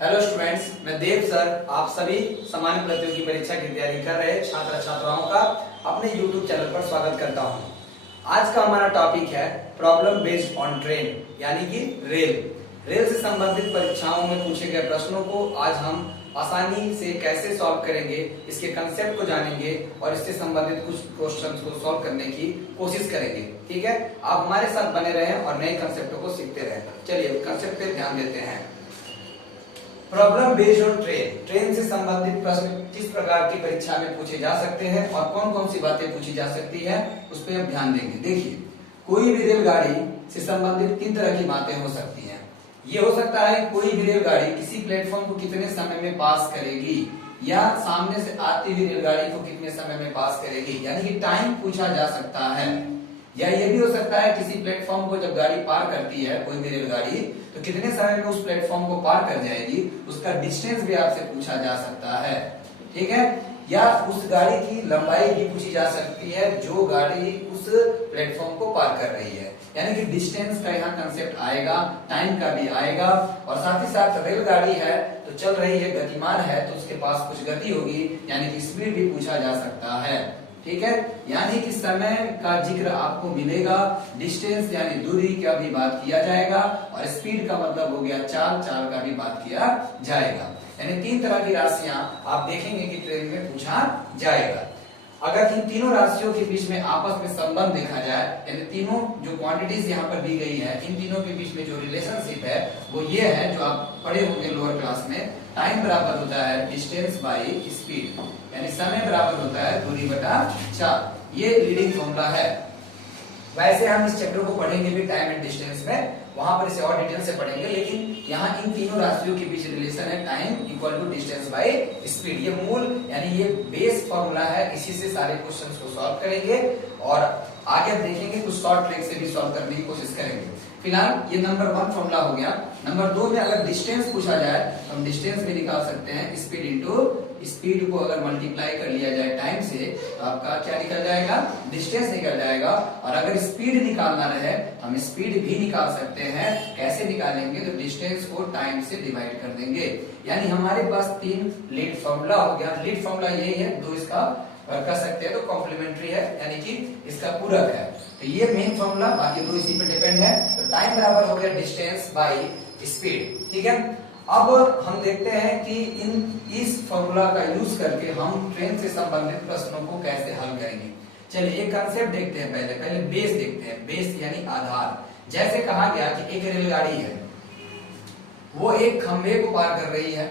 Hello students, मैं देव sir आप सभी सामान्य प्रतियोगी परीक्षा की तैयारी कर रहे छात्र छात्राओं का अपने YouTube चैनल पर स्वागत करता हूं। आज का हमारा टॉपिक है प्रॉब्लम बेस्ड ऑन ट्रेन, यानी कि रेल से संबंधित परीक्षाओं में पूछे गए प्रश्नों को आज हम आसानी से कैसे सॉल्व करेंगे, इसके कंसेप्ट को जानेंगे और इससे संबंधित कुछ क्वेश्चंस को सॉल्व करने की कोशिश करेंगे। ठीक है, आप हमारे साथ बने रहें और नए कंसेप्टों को सीखते रहें। चलिए कंसेप्ट पे ध्यान देते हैं। प्रॉब्लम बेस्ड ऑन ट्रेन से संबंधित प्रश्न किस प्रकार की परीक्षा में पूछे जा सकते हैं और कौन कौन सी बातें पूछी जा सकती है, उस पर आप ध्यान देंगे। देखिए, कोई भी रेलगाड़ी से संबंधित तीन तरह की बातें हो सकती हैं। ये हो सकता है कोई भी रेलगाड़ी किसी प्लेटफॉर्म को कितने समय में पास करेगी, या सामने से आती हुई रेलगाड़ी को कितने समय में पास करेगी, यानी कि टाइम पूछा जा सकता है। या ये भी हो सकता है किसी प्लेटफॉर्म को जब गाड़ी पार करती है कोई भी रेलगाड़ी, तो कितने समय में उस प्लेटफॉर्म को पार कर जाएगी, उसका डिस्टेंस भी आपसे पूछा जा सकता है। ठीक है, या उस गाड़ी की लंबाई भी पूछी जा सकती है जो गाड़ी उस प्लेटफॉर्म को पार कर रही है, यानी कि डिस्टेंस का यहाँ कंसेप्ट आएगा, टाइम का भी आएगा। और साथ ही साथ रेलगाड़ी है तो चल रही है, गतिमान है तो उसके पास कुछ गति होगी, यानी कि स्पीड भी पूछा जा सकता है। ठीक है, यानी कि समय का जिक्र आपको मिलेगा, डिस्टेंस यानी दूरी का भी बात किया जाएगा, और स्पीड का मतलब हो गया चाल का भी बात किया जाएगा। यानी तीन तरह की राशियां आप देखेंगे कि ट्रेन में पूछा जाएगा। अगर इन तीनों राशियों के बीच में आपस में संबंध देखा जाए, यानी तीनों जो क्वांटिटीज यहाँ पर दी गई है, इन तीनों के बीच में जो रिलेशनशिप है वो ये है, जो आप पढ़े होंगे लोअर क्लास में, टाइम बराबर होता है डिस्टेंस बाई स्पीड, यानी समय बराबर होता है दूरी बटा चाल। ये लीडिंग फॉर्मूला है। वैसे हम इस चैप्टर को पढ़ेंगे भी टाइम एंड डिस्टेंस में, वहां पर इसे और डिटेल से पढ़ेंगे, लेकिन यहाँ इन तीनों राशियों के बीच रिलेशन है time equal to distance by speed. ये मूल यानी ये बेस फॉर्मूला है, इसी से सारे क्वेश्चंस को सॉल्व करेंगे और आगे देखेंगे कुछ शॉर्ट ट्रिक से भी सॉल्व करने की कोशिश करेंगे। फिलहाल ये नंबर 1 फॉर्मूला हो गया। नंबर 2 में अगर डिस्टेंस पूछा जाए तो हम डिस्टेंस भी निकाल सकते हैं, स्पीड इंटू स्पीड को अगर मल्टीप्लाई कर लिया जाए टाइम से तो आपका क्या निकल जाएगा, डिस्टेंस निकल जाएगा। और अगर स्पीड निकालना रहे तो हम स्पीड भी निकाल सकते हैं। कैसे निकालेंगे, तो डिस्टेंस को टाइम से डिवाइड कर देंगे। यानी हमारे पास 3 लीड फॉर्मूला हो गया। लीड फॉर्मूला यही है, 2 इसका वर्क कर सकते हैं तो कॉम्प्लीमेंट्री है, यानी कि इसका पूरक है। तो ये मेन फॉर्मूला, बाकी 2 इसी पे डिपेंड है। तो टाइम बराबर हो गया डिस्टेंस बाई स्पीड। ठीक है, अब हम देखते हैं कि इस फॉर्मूला का यूज करके हम ट्रेन से संबंधित प्रश्नों को कैसे हल करेंगे। चलिए एक कंसेप्ट देखते हैं, पहले बेस देखते हैं। बेस यानी आधार। जैसे कहा गया कि एक रेलगाड़ी है, वो एक खंभे को पार कर रही है,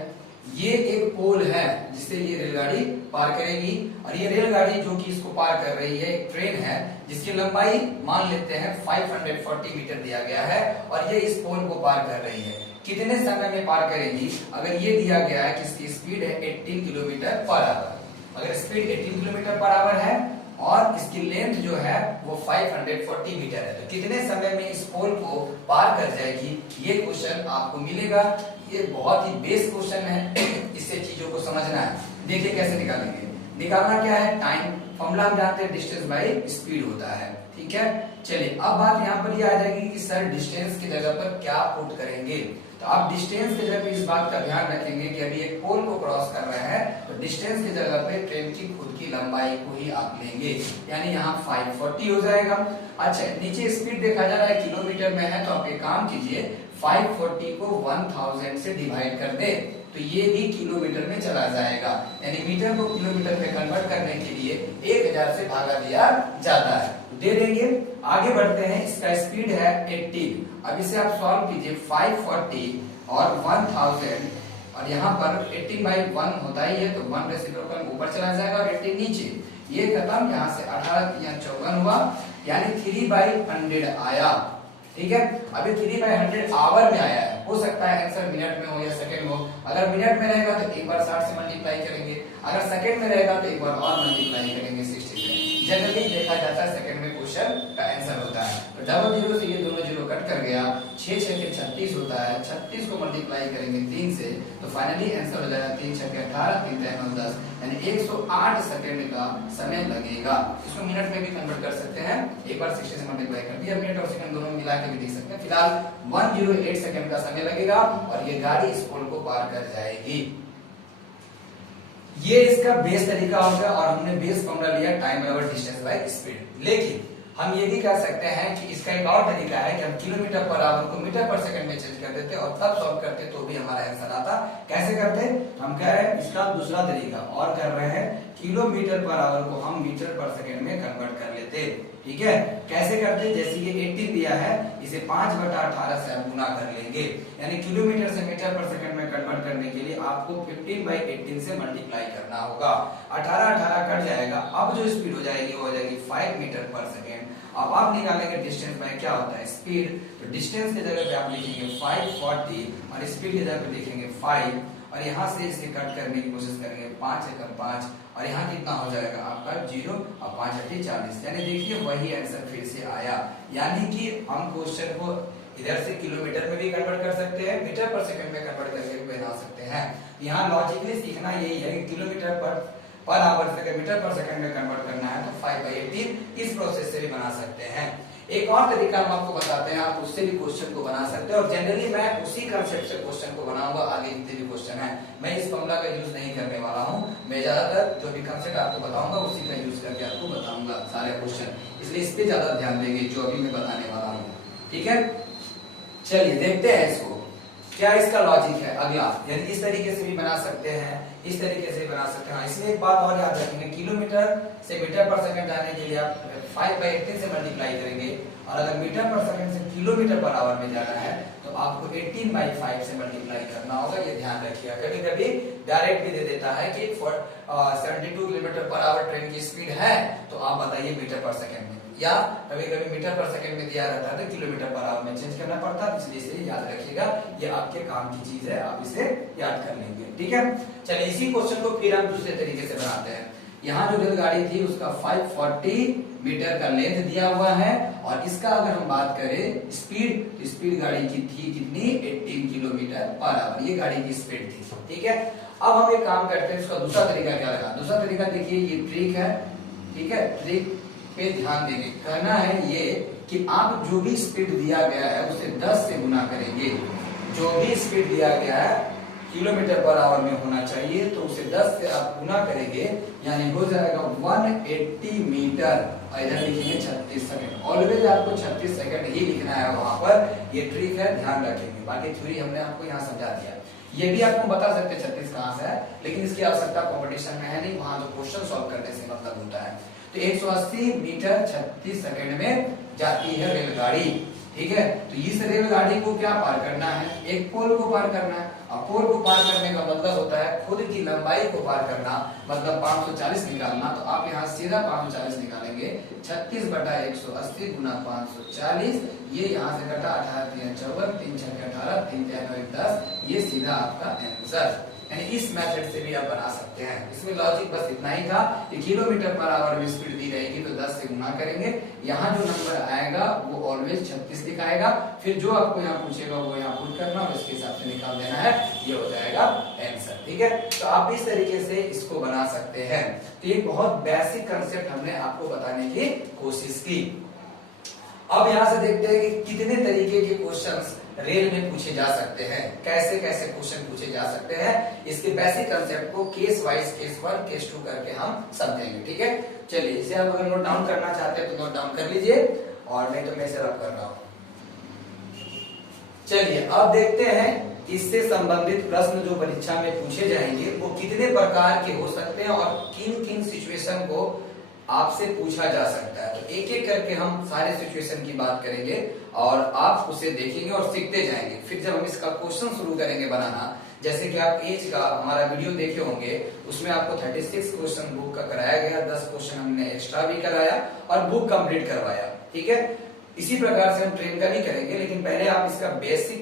ये एक पोल है जिससे ये रेलगाड़ी पार करेगी, और ये रेलगाड़ी जो कि इसको पार कर रही है एक ट्रेन है जिसकी लंबाई मान लेते हैं 540 मीटर दिया गया है, और ये इस पोल को पार कर रही है। कितने समय में पार करेगी, अगर ये दिया गया है कि इसकी स्पीड है 18 किलोमीटर पर आवर। अगर स्पीड 18 किलोमीटर पर आवर है और इसकी लेंथ जो है वो 540 मीटर है, तो कितने समय में इस पोल को पार कर जाएगी, ये क्वेश्चन आपको मिलेगा। ये बहुत ही बेस क्वेश्चन है, इससे चीजों को समझना है। देखिए कैसे निकालेंगे। निकालना क्या है, टाइम फॉर्मूला हम जानते हैं डिस्टेंस बाई स्पीड होता है। ठीक है, चलिए अब बात यहाँ पर ये आ जाएगी कि सर डिस्टेंस की जगह पर क्या पुट करेंगे। तो आप डिस्टेंस की जगह पे इस बात का ध्यान रखेंगे कि अभी एक पोल को क्रॉस कर रहे हैं, तो डिस्टेंस की जगह पे ट्रेन की खुद की लंबाई को ही आप लेंगे, यानी यहाँ 540 हो जाएगा। अच्छा, नीचे स्पीड देखा जा रहा है किलोमीटर में है, तो आप एक काम कीजिए 540 को 1000 से डिवाइड कर दे, तो ये भी किलोमीटर में चला जाएगा। यानी मीटर को किलोमीटर में कन्वर्ट करने के लिए 1000 से भागा दिया जाता है, दे देंगे। आगे बढ़ते हैं, इसका स्पीड है 18। अब इसे आप सॉल्व कीजिए, 540 और 1000, और यहाँ पर 18/1 होता ही है, तो 1 रेसिप्रोकल ऊपर चला जाएगा और 18 नीचे, ये खत्म। यहाँ से 18 या 54 हुआ, यानी 3/100 आया। ठीक है, अभी 3/100 आवर में आया है, हो सकता है आंसर मिनट में हो या सेकंड में हो। अगर मिनट में रहेगा तो एक बार 60 से मल्टीप्लाई करेंगे, अगर सेकंड में रहेगा तो एक बार और मल्टीप्लाई करेंगे 60 से। जनरली देखा जाता है सेकंड में क्वेश्चन का आंसर होता है। तो डबल जीरो से ये दोनों जीरो कट कर गया, 6 6 के 36 होता है, 36 को मल्टीप्लाई करेंगे 3 से तो फाइनली आंसर हो जाएगा 3 6 के 18, 3 3 9 10, यानी 108 सेकंड का समय लगेगा। इसको मिनट में भी कन्वर्ट कर सकते हैं, एक बार 60 से मल्टीप्लाई कर दिया, मिनट और सेकंड दोनों मिला के भी देख सकते हैं। फिलहाल 108 सेकंड का समय लगेगा और ये गाड़ी इस पोल को पार कर जाएगी। ये इसका बेस तरीका होगा और हमने बेस फॉर्मूला लिया टाइम बराबर डिस्टेंस बाय स्पीड। लेकिन हम ये भी कर सकते हैं कि इसका एक और तरीका है कि हम किलोमीटर पर आवर को मीटर पर सेकंड में चेंज कर देते और तब सॉल्व करते तो भी हमारा आंसर आता। कैसे करते? हम कह रहे हैं इसका दूसरा तरीका और कर रहे हैं किलोमीटर पर आवर को हम मीटर पर सेकंड में कन्वर्ट कर लेते। ठीक है, कैसे करते? जैसे ये 18 दिया है, इसे 5/18 से आप गुना कर लेंगे, यानी किलोमीटर से मीटर पर सेकंड में कन्वर्ट करने के लिए आपको 15/18 से मल्टीप्लाई करना होगा। 18 18 कट जाएगा, अब जो स्पीड हो जाएगी वो हो जाएगी 5 मीटर पर सेकंड। अब आप निकालेंगे डिस्टेंस बाय क्या होता है स्पीड, तो डिस्टेंस की जगह पे आप लिखेंगे 540 और स्पीड की जगह पे लिखेंगे 5 और यहाँ से इसे कट करने की कोशिश करेंगे, 5 एकम 5 और यहाँ कितना हो जाएगा आपका 0 और 5 8 40, यानी देखिए वही आंसर फिर से आया। यानी कि हम क्वेश्चन को इधर से किलोमीटर में भी कन्वर्ट कर सकते हैं, मीटर पर सेकंड में कन्वर्ट करके भी बना सकते हैं। यहाँ लॉजिकली सीखना यही है कि किलोमीटर पर आवर से मीटर पर सेकंड में कन्वर्ट करना है तो 5/18 इस प्रोसेस से भी बना सकते हैं। एक और तरीका हम आपको बताते हैं, आप उससे भी क्वेश्चन को बना सकते हैं और जनरली मैं उसी कांसेप्ट से क्वेश्चन को बनाऊंगा। आगे जितने भी क्वेश्चन है मैं इस फॉर्मूला का यूज नहीं करने वाला हूं, मैं ज्यादातर जो भी कांसेप्ट आपको बताऊंगा उसी का यूज करके आपको बताऊंगा सारे क्वेश्चन, इसलिए इस पे ज्यादा ध्यान देंगे जो अभी मैं बताने वाला हूँ। ठीक है, चलिए देखते हैं इसको क्या इसका लॉजिक है। अगला यदि इस तरीके से भी बना सकते हैं, इस तरीके से बना सकते हैं। इसमें एक बात और याद रखेंगे, किलोमीटर से मीटर पर सेकंड जाने के लिए आप 5/18 से मल्टीप्लाई करेंगे और अगर मीटर पर सेकंड से किलोमीटर पर आवर में जाना है तो आपको 18/5 से मल्टीप्लाई करना होगा, ये ध्यान रखिएगा। कभी कभी डायरेक्ट भी दे देता है कि 72 किलोमीटर पर आवर ट्रेन की स्पीड है तो आप बताइए मीटर पर सेकंड में, या कभी कभी मीटर पर सेकंड में दिया रहता है तो किलोमीटर पर आवर में चेंज करना पड़ता है, इसलिए इसे याद रखिएगा, ये आपके काम की चीज है, आप इसे याद कर लेंगे। ठीक है, चलिए इसी क्वेश्चन को फिर हम दूसरे तरीके से बनाते हैं। यहाँ जो रेलगाड़ी थी उसका 540 मीटर का लेंथ दिया हुआ है और इसका अगर हम बात करें स्पीड, तो स्पीड गाड़ी की थी कितनी 18 किलोमीटर पर आवर, ये गाड़ी की स्पीड थी। ठीक है, अब हम एक काम करते हैं, उसका दूसरा तरीका क्या लगा। दूसरा तरीका देखिए, ये ट्रिक है। ठीक है, ट्रिक पे ध्यान देंगे। कहना है ये कि आप जो भी स्पीड दिया गया है उसे 10 से गुना करेंगे। जो भी स्पीड दिया गया है किलोमीटर पर आवर में होना चाहिए तो उसे 10 से आप गुना करेंगे, यानी हो जाएगा 180 मीटर और इधर लिखेंगे 36 सेकंड। ऑलवेज आपको 36 सेकंड ही लिखना है वहां पर, ये ट्रिक है, ध्यान रखेंगे। बाकी थ्योरी हमने आपको यहाँ समझा दिया। ये भी आपको बता सकते 36 कहां से है, लेकिन इसकी आवश्यकता कंपटीशन में है नहीं, वहां तो क्वेश्चन सॉल्व करने से मतलब होता है। तो 180 मीटर 36 सेकंड में जाती है रेलगाड़ी। ठीक है, तो इस रेलगाड़ी को क्या पार करना है, एक पोल को पार करना है। अब पोल को पार करने का मतलब होता है खुद की लंबाई को पार करना, मतलब 540 निकालना। तो आप यहाँ सीधा 540 निकालेंगे, 36/180 गुना 540, ये यहाँ से कटा 18 3 54, 3 6 18, 3 3 9 10, ये सीधा आपका आंसर। यानी इस मेथड से भी आप बना सकते हैं। इसमें लॉजिक बस इतना ही था कि किलोमीटर पर आवर में स्पीड दी रहेगी तो 10 से गुना करेंगे, यहाँ जो नंबर आएगा वो ऑलवेज 36 दिखाएगा, फिर जो आपको यहाँ पूछेगा वो यहाँ पुट करना और इसके हिसाब से निकाल देना है, ये हो जाएगा आंसर। ठीक है, तो आप इस तरीके से इसको बना सकते हैं। तो ये बहुत बेसिक कंसेप्ट हमने आपको बताने की कोशिश की। अब यहाँ से देखते हैं कि कितने तरीके के क्वेश्चंस रेल में पूछे जा सकते हैं, कैसे कैसे क्वेश्चन पूछे जा सकते हैं। इसके बेसिक कंसेप्ट को केस वाइज, केस 1 केस 2 करके हम समझेंगे। ठीक है, चलिए इसे आप अगर नोट डाउन करना चाहते हैं तो नोट डाउन कर लीजिए, और नहीं तो मैं इसे रब कर रहा हूं। चलिए अब देखते हैं इससे संबंधित प्रश्न जो परीक्षा में पूछे जाएंगे वो कितने प्रकार के हो सकते हैं और किन किन सिचुएशन को आपसे पूछा जा सकता है। तो एक एक करके हम सारे सिचुएशन की बात करेंगे और आप उसे देखेंगे और सीखते जाएंगे। फिर जब हम इसका क्वेश्चन शुरू करेंगे बनाना, जैसे कि आप एज का हमारा वीडियो देखे होंगे, उसमें आपको 36 क्वेश्चन बुक का कराया गया, 10 क्वेश्चन हमने एक्स्ट्रा भी कराया और बुक कंप्लीट करवाया। ठीक है, इसी प्रकार से हम ट्रेन का भी करेंगे, लेकिन पहले आप इसका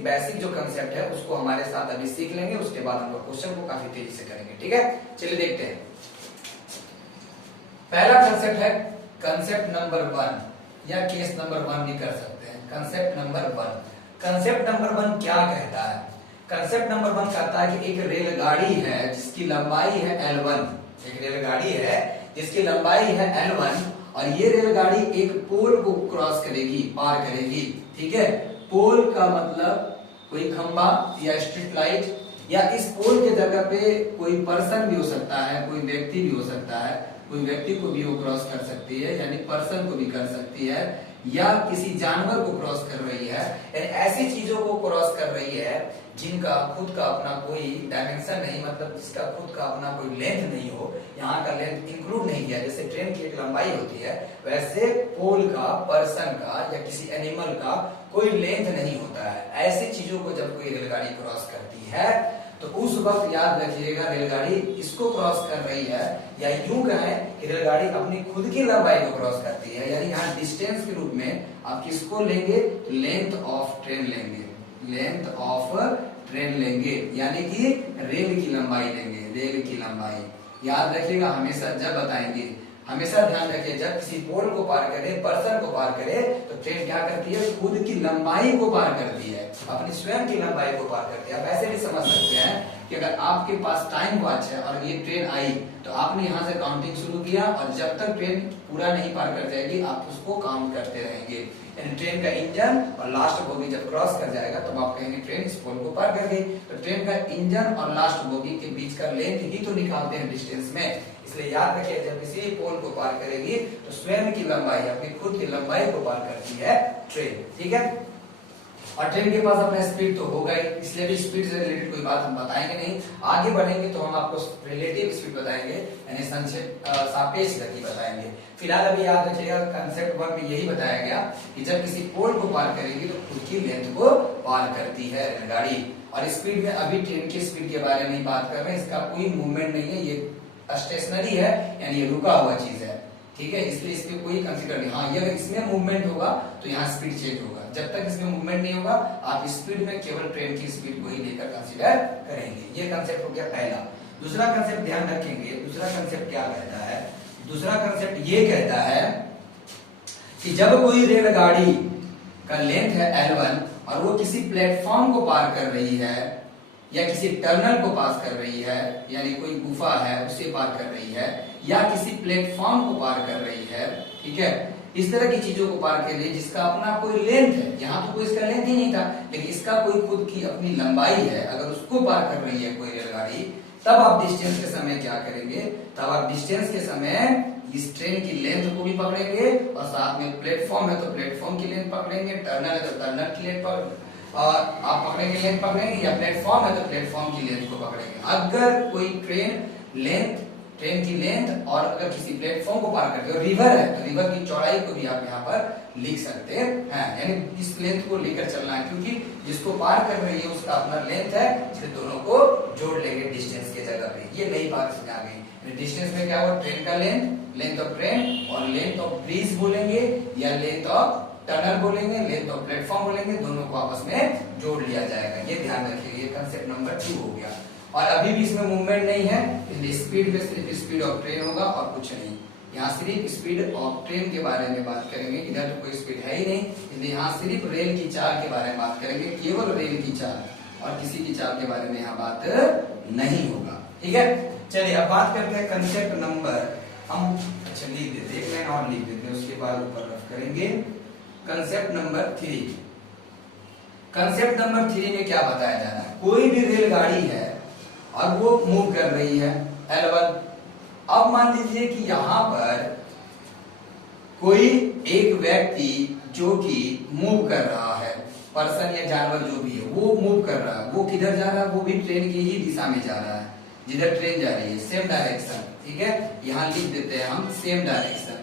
बेसिक जो कंसेप्ट है उसको हमारे साथ अभी सीख लेंगे, उसके बाद हम क्वेश्चन को काफी तेजी से करेंगे। ठीक है, चलिए देखते हैं। पहला कंसेप्ट है कंसेप्ट नंबर 1, या केस नंबर 1 भी कर सकते हैं। कंसेप्ट नंबर 1, कंसेप्ट नंबर 1 क्या कहता है? कंसेप्ट नंबर 1 कहता है कि एक रेलगाड़ी है जिसकी लंबाई है L1, एक रेलगाड़ी है जिसकी लंबाई है L1 और ये रेलगाड़ी एक पोल को क्रॉस करेगी, पार करेगी। ठीक है, पोल का मतलब कोई खंबा या स्ट्रीट लाइट, या इस पोल के जगह पे कोई पर्सन भी हो सकता है, कोई व्यक्ति भी हो सकता है, कोई व्यक्ति को भी वो क्रॉस कर सकती है, यानी पर्सन को भी कर सकती है, या किसी जानवर को क्रॉस कर रही है, यानी ऐसी चीजों को क्रॉस कर रही है जिनका खुद का अपना कोई डायमेंशन नहीं, मतलब जिसका खुद का अपना कोई लेंथ नहीं हो, यहाँ का लेंथ इंक्लूड नहीं किया। जैसे ट्रेन की एक लंबाई होती है, वैसे पोल का, पर्सन का या किसी एनिमल का कोई लेंथ नहीं होता है। ऐसी चीजों को जब कोई रेलगाड़ी क्रॉस करती है तो उस वक्त याद रखिएगा रेलगाड़ी इसको क्रॉस कर रही है, या यूं कहें कि रेलगाड़ी अपनी खुद की लंबाई को क्रॉस करती है। यानी यहाँ डिस्टेंस के रूप में आप किसको लेंगे? लेंथ ऑफ ट्रेन लेंगे, लेंथ ऑफ ट्रेन लेंगे, यानी कि रेल की लंबाई लेंगे, रेल की लंबाई। याद रखिएगा, हमेशा जब बताएंगे हमेशा ध्यान रखिए, जब किसी पोल को पार करे, पर्सन को पार करे, तो ट्रेन क्या करती है? खुद की लंबाई को पार करती है, अपनी स्वयं की लंबाई को पार करती है। आप ऐसे भी समझ सकते हैं कि अगर आपके पास टाइम वॉच है और ये ट्रेन आई तो आपने यहाँ से काउंटिंग शुरू किया और जब तक ट्रेन पूरा नहीं पार कर जाएगी आप उसको काउंट करते रहेंगे। यानी ट्रेन का इंजन और लास्ट बोगी जब क्रॉस कर जाएगा तब आप कहेंगे ट्रेन इस पोल को पार कर गई। तो ट्रेन का इंजन और लास्ट बोगी के बीच का लेंथ ही तो निकालते हैं डिस्टेंस में। इसलिए याद रखिए, जब किसी पोल को पार करेगी तो स्वयं की लंबाई, अपनी खुद की लंबाई को पार करती है ट्रेन। ठीक है, और ट्रेन के पास अपना स्पीड तो होगा ही, इसलिए भी स्पीड से रिलेटेड कोई बात हम बताएंगे नहीं। आगे बढ़ेंगे तो हम आपको रिलेटिव स्पीड बताएंगे, यानी संक्षेप सापेक्ष गति बताएंगे। फिलहाल अभी याद रखिएगा, कंसेप्ट 1 में यही बताया गया कि जब किसी पोल को पार करेगी तो खुद की लेंथ को पार करती है रेलगाड़ी। और स्पीड में अभी ट्रेन की स्पीड के बारे में बात कर रहे हैं, इसका कोई मूवमेंट नहीं है, ये स्टेशनरी है, यानी ये रुका हुआ चीज है। ठीक है, इसलिए इसके कोई कंसीडर नहीं। हाँ, ये इसमें मूवमेंट होगा तो यहाँ स्पीड चेंज होगा, जब तक इसमें मूवमेंट नहीं होगा आप स्पीड में केवल ट्रेन की स्पीड को ही लेकर कंसीडर करेंगे। ये कंसेप्ट हो गया पहला। दूसरा कंसेप्ट ध्यान रखेंगे, दूसरा कंसेप्ट क्या कहता है? दूसरा कंसेप्ट ये कहता है कि जब कोई रेलगाड़ी का लेंथ है L1 और वो किसी प्लेटफॉर्म को पार कर रही है या किसी टनल को पास कर रही है, यानी कोई गुफा है उसे पार कर रही है, या किसी प्लेटफॉर्म को पार कर रही है, ठीक है, इस तरह की चीजों को पार कर रही है जिसका अपना कोई लेंथ है। यहाँ तो कोई इसका लेंथ ही नहीं था, लेकिन इसका कोई खुद की अपनी लंबाई है, अगर उसको पार कर रही है कोई रेलगाड़ी, तब आप डिस्टेंस के समय क्या करेंगे? तब आप डिस्टेंस के समय इस ट्रेन की लेंथ को भी पकड़ेंगे और साथ में प्लेटफॉर्म है तो प्लेटफॉर्म की लेंथ पकड़ेंगे, टर्नल है तो टर्नल की लेंथ आप पकड़ेंगे, लेंथ पकड़ेंगे, या प्लेटफॉर्म है तो प्लेटफॉर्म की लेंथ को पकड़ेंगे। अगर कोई ट्रेन की लेंथ और अगर किसी प्लेटफॉर्म को पार करते हो, रिवर है तो रिवर की चौड़ाई को भी आप यहाँ पर लिख सकते हैं, यानी इस लेंथ को लेकर चलना है, क्योंकि जिसको पार कर रही है उसका अपना लेंथ है, इसलिए दोनों को जोड़ लेंगे डिस्टेंस के जगह पे। ये नई बात समझ आ गई। डिस्टेंस में क्या हुआ? ट्रेन का लेंथ, लेंथ ऑफ ट्रेन, और लेंथ ऑफ ब्रिज बोलेंगे या लेंथ ऑफ टनल बोलेंगे, लेंथ ऑफ प्लेटफॉर्म बोलेंगे, दोनों को आपस में जोड़ लिया जाएगा। ये ध्यान रखिए, ये कंसेप्ट नंबर 2 हो गया। और अभी भी इसमें मूवमेंट नहीं है, इसलिए स्पीड में सिर्फ स्पीड ऑफ ट्रेन होगा और कुछ नहीं। यहाँ सिर्फ स्पीड ऑफ ट्रेन के बारे में बात करेंगे, इधर तो कोई स्पीड है ही नहीं, इसलिए यहाँ सिर्फ रेल की चाल के बारे में बात करेंगे, केवल रेल की चाल, और किसी की चाल के बारे में यहाँ बात नहीं होगा। ठीक है, चलिए अब बात करते हैं कंसेप्ट नंबर, हम अच्छा लिख देते, एक लाइन और लिख देते हैं, उसके बाद ऊपर रफ करेंगे। कंसेप्ट नंबर 3, कंसेप्ट नंबर 3 में क्या बताया जा रहा है? कोई भी रेलगाड़ी है और वो मूव कर रही है L1। अब मान लीजिए कि यहाँ पर कोई एक व्यक्ति जो कि मूव कर रहा है, पर्सन या जानवर जो भी है वो मूव कर रहा है, वो किधर जा रहा है? वो भी ट्रेन की ही दिशा में जा रहा है, जिधर ट्रेन जा रही है, सेम डायरेक्शन। ठीक है, यहाँ लिख देते हैं हम same direction.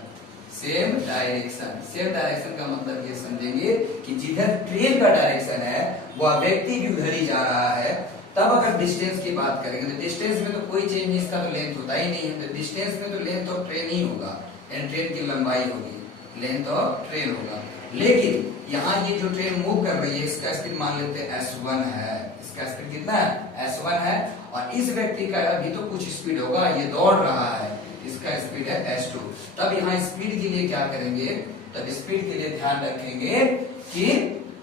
Same direction, same direction का मतलब ये समझेंगे कि जिधर ट्रेन का डायरेक्शन है वह व्यक्ति भी उधर ही जा रहा है। तब अगर डिस्टेंस की बात करेंगे तो डिस्टेंस में तो कोई चेंज नहीं, इसका तो लेंथ होता ही नहीं है, तो डिस्टेंस में तो लेंथ ऑफ ट्रेन ही होगा, यानी ट्रेन की लंबाई होगी, लेंथ ऑफ ट्रेन होगा। लेकिन यहाँ ये जो ट्रेन मूव कर रही है इसका स्पीड मान लेते हैं S1 है, इसका स्पीड कितना है? S1 है, और इस व्यक्ति का अभी तो कुछ स्पीड होगा, ये दौड़ रहा है, इसका स्पीड है S2। तब यहाँ स्पीड के लिए क्या करेंगे? तब स्पीड के लिए ध्यान रखेंगे कि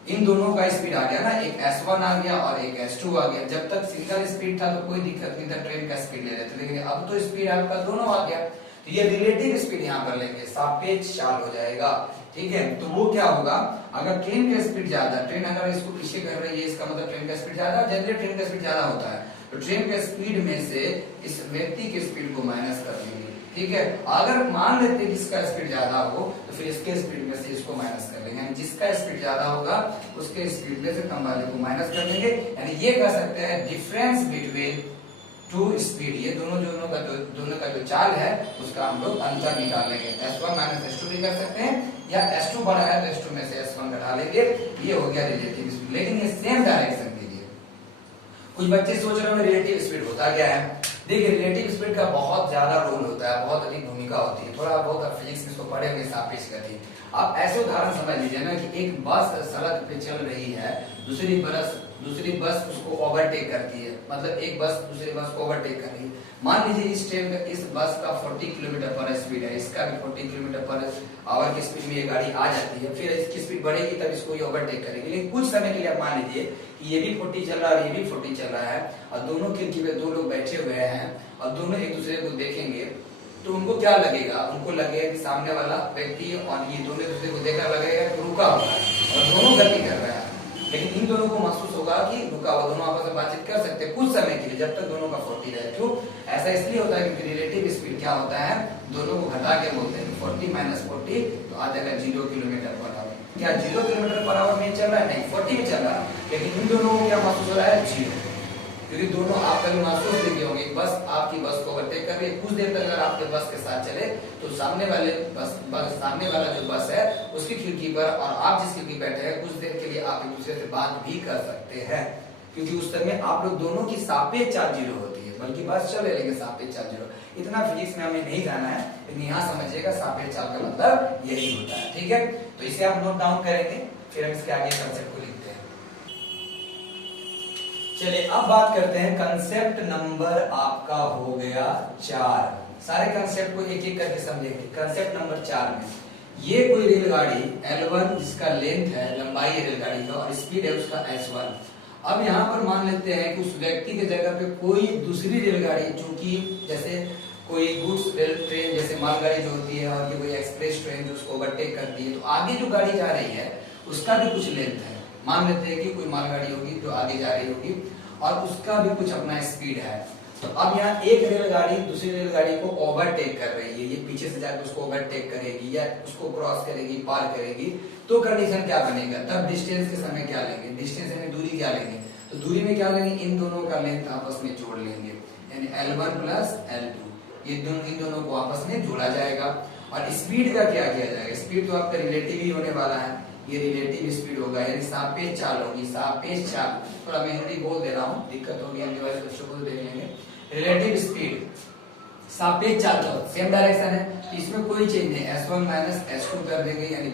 इन दोनों का स्पीड आ गया ना, एक S1 आ गया और एक S2 आ गया। जब तक सिंगल स्पीड था तो कोई दिक्कत नहीं था, ट्रेन का स्पीड ले रहे थे, लेकिन अब तो स्पीड आपका दोनों आ गया, तो ये रिलेटिव स्पीड यहाँ पर लेंगे, सापेक्ष चाल हो जाएगा। ठीक है, तो वो क्या होगा, अगर ट्रेन का स्पीड ज्यादा, ट्रेन अगर इसको पीछे कर रही है, इसका मतलब ट्रेन का स्पीड ज्यादा, जनरली ट्रेन का स्पीड ज्यादा होता है, तो ट्रेन का स्पीड में से इस व्यक्ति के स्पीड को माइनस कर देंगे। ठीक है, अगर मान लेते हैं किसका स्पीड ज्यादा हो तो फिर इसके स्पीड में से इसको माइनस कर लेंगे, यानी जिसका स्पीड ज्यादा होगा उसके स्पीड में से कम वाले को माइनस कर देंगे, यानी ये कह सकते हैं डिफरेंस बिटवीन टू स्पीड, ये दोनों का जो चाल है उसका हम लोग अंतर निकालेंगे। S1 माइनस S2 भी कर सकते हैं, या S2 बड़ा है तो S2 में से S1 घटा लेंगे, ये हो गया रिलेटिव स्पीड। लेकिन ये सेम डायरेक्शन के लिए, कुछ बच्चे सोच रहे होंगे रिलेटिव स्पीड होता क्या है। देखिए, रिलेटिव स्पीड का बहुत ज्यादा रोल होता है, बहुत अधिक भूमिका होती है, थोड़ा बहुत आप फिजिक्स में इसको पढ़े होंगे, सापेक्ष गति। आप ऐसे उदाहरण समझ लीजिए ना कि एक बस सड़क पे चल रही है, दूसरी बस उसको ओवरटेक करती है, मतलब एक बस दूसरी बस को ओवरटेक कर रही है। मान लीजिए इस बस का 40 किलोमीटर पर स्पीड है, इसका भी 40 किलोमीटर पर आवर की स्पीड में ये गाड़ी आ जाती है, फिर इसकी स्पीड बढ़ेगी तब इसको ये ओवरटेक करेगी। लेकिन कुछ समय के लिए आप मान लीजिए कि ये भी 40 चल रहा है और ये भी 40 चल रहा है, और दोनों खिड़की पे दो लोग बैठे हुए हैं और दोनों एक दूसरे को देखेंगे, तो उनको क्या लगेगा, उनको लगेगा कि सामने वाला व्यक्ति और ये दोनों एक दूसरे को देखकर लगेगा कि रुका हुआ है और दोनों गति कर रहे हैं, लेकिन इन दोनों को महसूस होगा कि रुका हुआ, दोनों आपस में बातचीत कर सकते हैं कुछ समय के लिए, जब तक दोनों का 40 रहे। क्यों ऐसा इसलिए होता है क्योंकि रिलेटिव स्पीड क्या होता है, दोनों को घटा के बोलते हैं 40 माइनस 40 तो आ जाएगा 0 किलोमीटर पर आवर। क्या 0 किलोमीटर पर आवर में चल रहा है, नहीं 40 में चल रहा है, लेकिन इन दोनों को क्या महसूस हो रहा है, 0, क्योंकि दोनों आप कभी महसूस नहीं होंगे। बस आपकी बस को ओवरटेक कर रही है, कुछ देर तक अगर आपके बस के साथ चले तो सामने वाला जो बस है उसकी खिड़की पर और आप जिस खिड़की बैठे हैं कुछ देर के लिए आप एक दूसरे से बात भी कर सकते हैं, क्योंकि उस समय आप लोग दोनों की सापेक्ष चाल 0 होती है, बल्कि बस चले लेकिन सापेक्ष चाल 0। इतना फिजिक्स में हमें नहीं जाना है, लेकिन यहाँ समझिएगा सापेक्ष चाल का मतलब यही होता है। ठीक है, तो इसे आप नोट डाउन करेंगे, फिर हम इसके आगे कंसेप्ट को लिखते हैं। चलिए अब बात करते हैं, कंसेप्ट नंबर आपका हो गया 4। सारे कंसेप्ट को एक एक करके समझेंगे। कंसेप्ट नंबर 4 में ये कोई रेलगाड़ी L1 जिसका लेंथ है, लंबाई है रेलगाड़ी का, और स्पीड है उसका S1। अब यहाँ पर मान लेते हैं कि उस व्यक्ति के जगह पे कोई दूसरी रेलगाड़ी, जो कि जैसे कोई गुड्स ट्रेन जैसे मालगाड़ी जो होती है और ये कोई एक्सप्रेस ट्रेन जो उसको ओवरटेक करती है, तो आगे जो गाड़ी जा रही है उसका भी कुछ लेंथ है। मान लेते हैं कि कोई मालगाड़ी होगी जो आगे जा रही होगी और उसका भी कुछ अपना स्पीड है। तो अब यहाँ एक रेलगाड़ी दूसरी रेलगाड़ी को ओवरटेक कर रही है, ये पीछे से जाकर उसको ओवरटेक करेगी या उसको क्रॉस करेगी, पार करेगी, तो कंडीशन क्या बनेगा, तब डिस्टेंस के समय क्या लेंगे, डिस्टेंस यानी दूरी क्या लेंगे, तो दूरी में क्या लेंगे, इन दोनों का लेंथ आपस में जोड़ लेंगे, यानी L1 प्लस L2, ये इन दोनों को आपस में जोड़ा जाएगा। और स्पीड का क्या किया जाएगा, स्पीड तो आपका रिलेटिव ही होने वाला है, ये रिलेटिव स्पीड होगा, यानी सापेक्ष चाल होगी, सापेक्ष चाल, थोड़ा मैं हिंदी बोल दे रहा हूँ, दिक्कत होगी हिंदी वाले बच्चों को देख लेंगे। रिलेटिव स्पीड सापेक्ष चाल तो सेम डायरेक्शन है, इसमें कोई चेंज नहीं, S1 माइनस S2 कर देंगे, यानी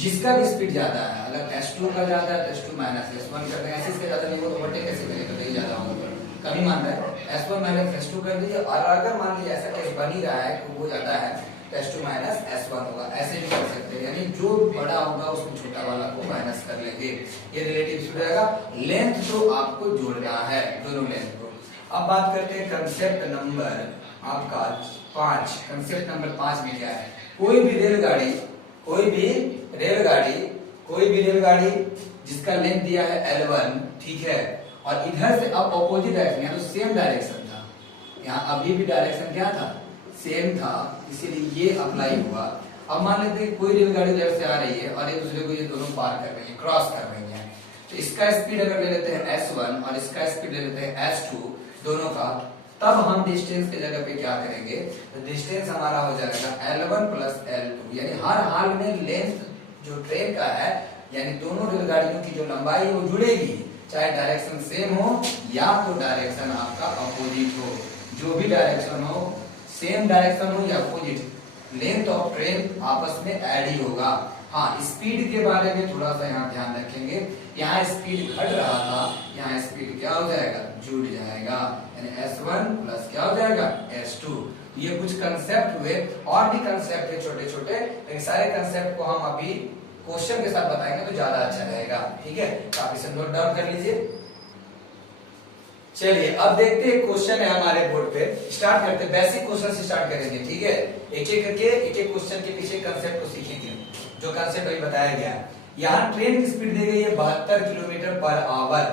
जिसका भी स्पीड ज्यादा है, अगर S2 का ज्यादा है तो S2 माइनस S1 कर देंगे, ऐसे इसके ज्यादा नहीं हो तो ओवरटेक कैसे करेंगे, तो नहीं ज्यादा होगा, कभी मान रहा है S1 माइनस S2 कर दीजिए, और अगर मान लीजिए ऐसा केस बन ही रहा है कि वो ज्यादा है तो S2 माइनस S1 होगा, ऐसे भी कर सकते हैं, यानी जो बड़ा होगा उसमें छोटा वाला को माइनस कर लेंगे, ये रिलेटिव स्पीड रहेगा। लेंथ तो आपको जोड़ना है, दोनों लेंथ को। अब बात करते हैं कंसेप्ट नंबर आपका 5। कंसेप्ट नंबर 5 में क्या है, कोई भी रेलगाड़ी जिसका लेंथ दिया है L1, ठीक है, और इधर से अब ऑपोजिट डायरेक्शन, तो सेम डायरेक्शन था, यहाँ अभी भी डायरेक्शन क्या था, सेम था, इसीलिए ये अप्लाई हुआ। अब मान लेते हैं कोई रेलगाड़ी इधर से आ रही है और एक दूसरे को ये दोनों पार कर रही है, क्रॉस कर रही है, तो इसका स्पीड अगर ले लेते हैं S1 और इसका स्पीड ले लेते हैं S2 दोनों का, तब हम डिस्टेंस की जगह पे क्या करेंगे, तो डिस्टेंस हमारा हो जाएगा L1 प्लस L2, यानी हर हाल में लेंथ जो ट्रेन का है, यानी दोनों रेलगाड़ियों की जो लंबाई वो जुड़ेगी, चाहे डायरेक्शन सेम हो या तो डायरेक्शन आपका अपोजिट हो, जो भी डायरेक्शन हो, सेम डायरेक्शन हो या अपोजिट, लेंथ ऑफ ट्रेन आपस में ऐड ही होगा। हाँ, स्पीड के बारे में थोड़ा सा यहाँ ध्यान रखेंगे, यहाँ स्पीड घट रहा था, यहाँ स्पीड क्या हो जाएगा, जुड़ जाएगा, यानी S1 प्लस क्या हो जाएगा S2, ये कुछ कंसेप्ट हुए, और भी कंसेप्ट है छोटे छोटे, लेकिन सारे कंसेप्ट को हम अभी क्वेश्चन के साथ बताएंगे तो ज्यादा अच्छा रहेगा। ठीक है, तो आप इसे नोट डाउन कर लीजिए। चलिए अब देखते हैं क्वेश्चन है हमारे बोर्ड पे। स्टार्ट करते हैं, बेसिक क्वेश्चन से स्टार्ट करेंगे। ठीक है, एक एक करके एक एक क्वेश्चन के पीछे कंसेप्ट को सीखेंगे, जो कंसेप्ट अभी बताया गया है। यहाँ ट्रेन की स्पीड दी गई है 72 किलोमीटर पर आवर,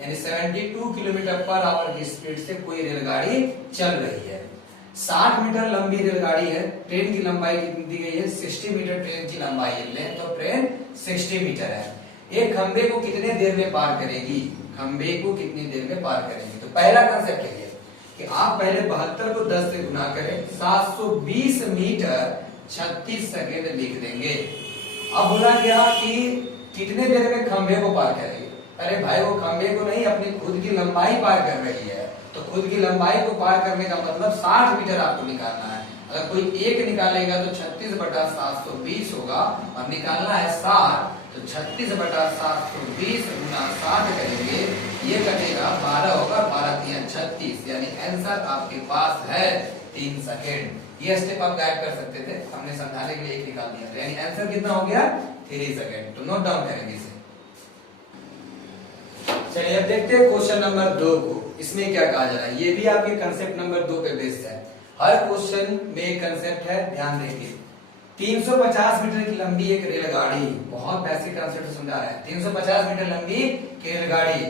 यानी 72 किलोमीटर पर आवर की स्पीड से कोई रेलगाड़ी चल रही है। 60 मीटर लंबी रेलगाड़ी है। ट्रेन की लंबाई कितनी दी गई है? 60 मीटर ट्रेन की लंबाई है। लेंथ ऑफ ट्रेन 60 मीटर है। एक खंबे को कितने देर में पार करेगी? खंबे को कितनी देर में पार करेगी? तो पहला कंसेप्ट है ये कि आप पहले 72 को 10 से गुना करें, 720 मीटर 36 सेकेंड लिख देंगे। अब बोला गया कि कितने देर में खंबे को पार करेगी। अरे भाई, वो खंबे को नहीं, अपनी खुद की लंबाई पार कर रही है। तो खुद की लंबाई को पार करने का मतलब 60 मीटर आपको निकालना है। अगर कोई एक निकालेगा तो 36/720 होगा, और निकालना है 60, तो 36/720 गुना 60 करेंगे, ये कटेगा 12 होगा, 12×3 = 36, यानी आंसर आपके पास है 3 सेकेंड। ये स्टेप आप गाइड कर सकते थे, हमने समझाने के लिए एक निकाल दिया, तो यानी आंसर कितना हो गया? 3 सेकेंड। तो नोट डाउन करेंगे इसे। चलिए अब देखते हैं क्वेश्चन नंबर 2 को। इसमें क्या कहा जा रहा है? ये भी आपके कंसेप्ट नंबर 2 पे बेस्ड है। हर क्वेश्चन में एक कंसेप्ट है, ध्यान देंगे। 350 मीटर की लंबी एक रेलगाड़ी, बहुत बेसिक कंसेप्ट समझा रहा है। 350 मीटर लंबी रेलगाड़ी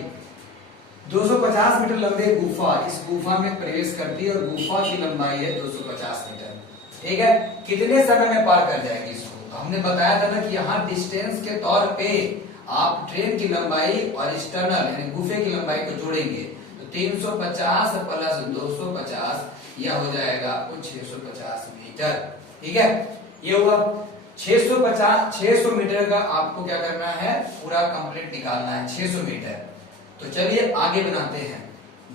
250 मीटर लंबे गुफा, इस गुफा में प्रवेश करती है और गुफा की लंबाई है 250 मीटर। ठीक है, कितने समय में पार कर जाएगी इसको? तो हमने बताया था ना कि यहाँ डिस्टेंस के तौर पे आप ट्रेन की लंबाई और एक्सटर्नल यानी गुफे की लंबाई को जोड़ेंगे, तो 350 प्लस 250 यह हो जाएगा आपको 650 मीटर। ठीक है, ये हुआ 600 मीटर का आपको क्या करना है? पूरा कंप्लीट निकालना है 600 मीटर। तो चलिए आगे बनाते हैं।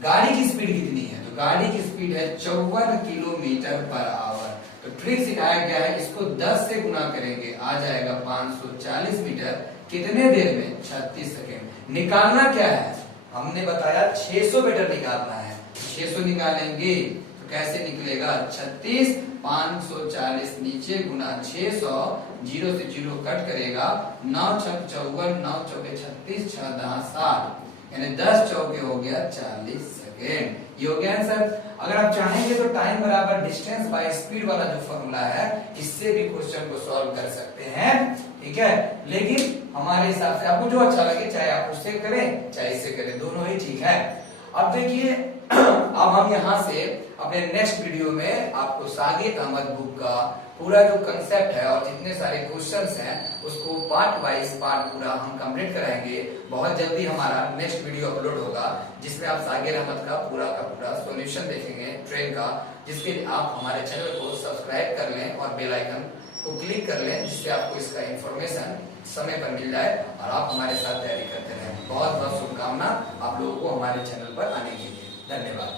गाड़ी की स्पीड कितनी है? तो गाड़ी की स्पीड है 54 किलोमीटर पर आवर। तो ट्रिक सिखाया गया है, इसको 10 से गुना करेंगे, आ जाएगा 540 मीटर। कितने देर में? 36 सेकेंड। निकालना क्या है? हमने बताया 600 मीटर निकालना है। 600 निकालेंगे तो कैसे निकलेगा? 36 540 नीचे गुना 600, 0 से 0 कट करेगा, 9 छक 54, 9 चौके 36, 6 10 60, यानी 10 चौके हो गया 40 सेकेंड। ये हो गया आंसर। अगर आप चाहेंगे तो टाइम बराबर डिस्टेंस बाय स्पीड वाला जो फॉर्मूला है, इससे भी क्वेश्चन को सॉल्व कर सकते हैं। ठीक है, लेकिन हमारे हिसाब से आपको जो अच्छा लगे, चाहे आप उससे करें चाहे इससे करें, दोनों ही ठीक है। अब देखिए अब हम यहाँ से अपने नेक्स्ट वीडियो में आपको सागिर अहमद बुक का पूरा जो कंसेप्ट है और जितने सारे क्वेश्चंस हैं उसको पार्ट वाइज पार्ट पूरा हम कंप्लीट कराएंगे। बहुत जल्दी हमारा नेक्स्ट वीडियो अपलोड होगा, जिसमें आप सागिर अहमद का पूरा सॉल्यूशन देखेंगे ट्रेन का, जिसके लिए आप हमारे चैनल को सब्सक्राइब कर लें और बेल आइकन को क्लिक कर लें, जिससे आपको इसका इंफॉर्मेशन समय पर मिल जाए और आप हमारे साथ तैयारी करते रहें। बहुत बहुत शुभकामना आप लोगों को हमारे चैनल पर आने के लिए। धन्यवाद।